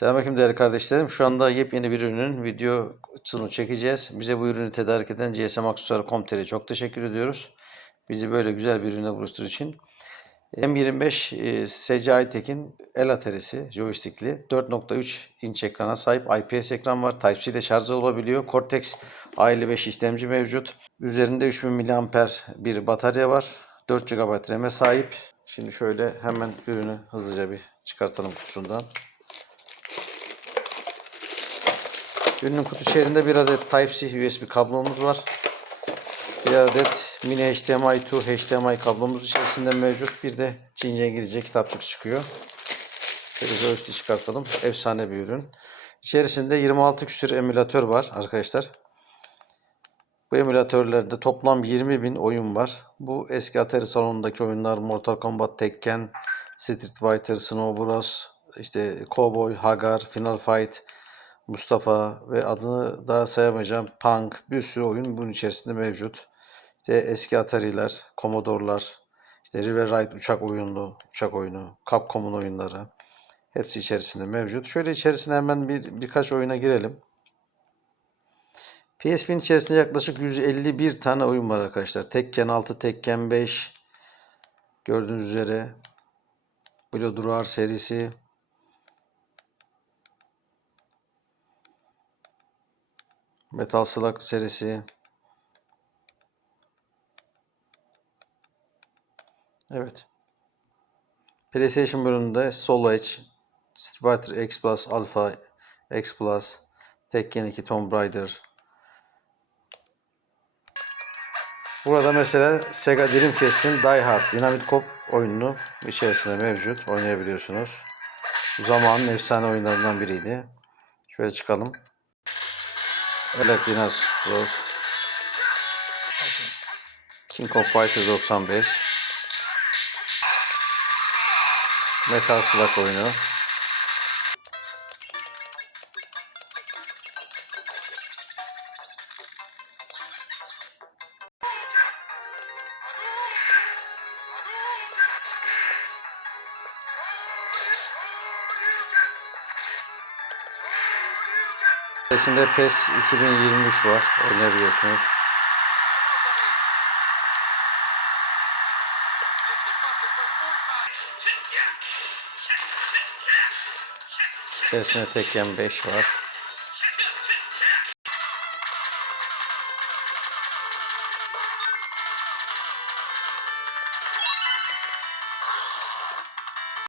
Selamünaleyküm değerli kardeşlerim. Şu anda yepyeni bir ürünün videosunu çekeceğiz. Bize bu ürünü tedarik eden GSM çok teşekkür ediyoruz. Bizi böyle güzel bir ürüne buluşturduğu için. M25 e, SC Aytek'in el aterisi joystickli 4.3 inç ekrana sahip IPS ekran var. Type-C ile şarj olabiliyor. Cortex A55 işlemci mevcut. Üzerinde 3000 mAh bir batarya var. 4 GB RAM'e sahip. Şimdi şöyle hemen ürünü hızlıca bir çıkartalım kutusundan. Ürünün kutu içerisinde bir adet Type-C USB kablomuz var. Bir adet mini HDMI to HDMI kablomuz içerisinde mevcut. Bir de Çince İngilizce kitapçık çıkıyor. Şöyle joystick çıkartalım. Efsane bir ürün. İçerisinde 26 küsür emülatör var arkadaşlar. Bu emülatörlerde toplam 20.000 oyun var. Bu eski Atari salonundaki oyunlar Mortal Kombat, Tekken, Street Fighter, Snow Bros, işte Cowboy, Hagar, Final Fight, Mustafa ve adını daha sayamayacağım Punk bir sürü oyun bunun içerisinde mevcut. İşte eski Atari'ler, Commodore'lar, işte River Ride uçak oyunu, uçak oyunu, Capcom'un oyunları hepsi içerisinde mevcut. Şöyle içerisine hemen bir birkaç oyuna girelim. PSP'nin içerisinde yaklaşık 151 tane oyun var arkadaşlar. Tekken 6, Tekken 5 gördüğünüz üzere Blood Roar serisi Metal Slug serisi. Evet. PlayStation bölümünde Solo Edge, Street Fighter X Plus Alpha, X Plus, Tekken 2, Tomb Raider. Burada mesela Sega Dreamcast'in Die Hard Dynamite Cop oyununu içerisinde mevcut. Oynayabiliyorsunuz. Zamanın efsane oyunlarından biriydi. Şöyle çıkalım. Electrinas Rose. King of Fighters 95. Metal Slug oyunu. İçerisinde PES 2023 var. Oynayabiliyorsunuz. İçerisinde Tekken 5 var.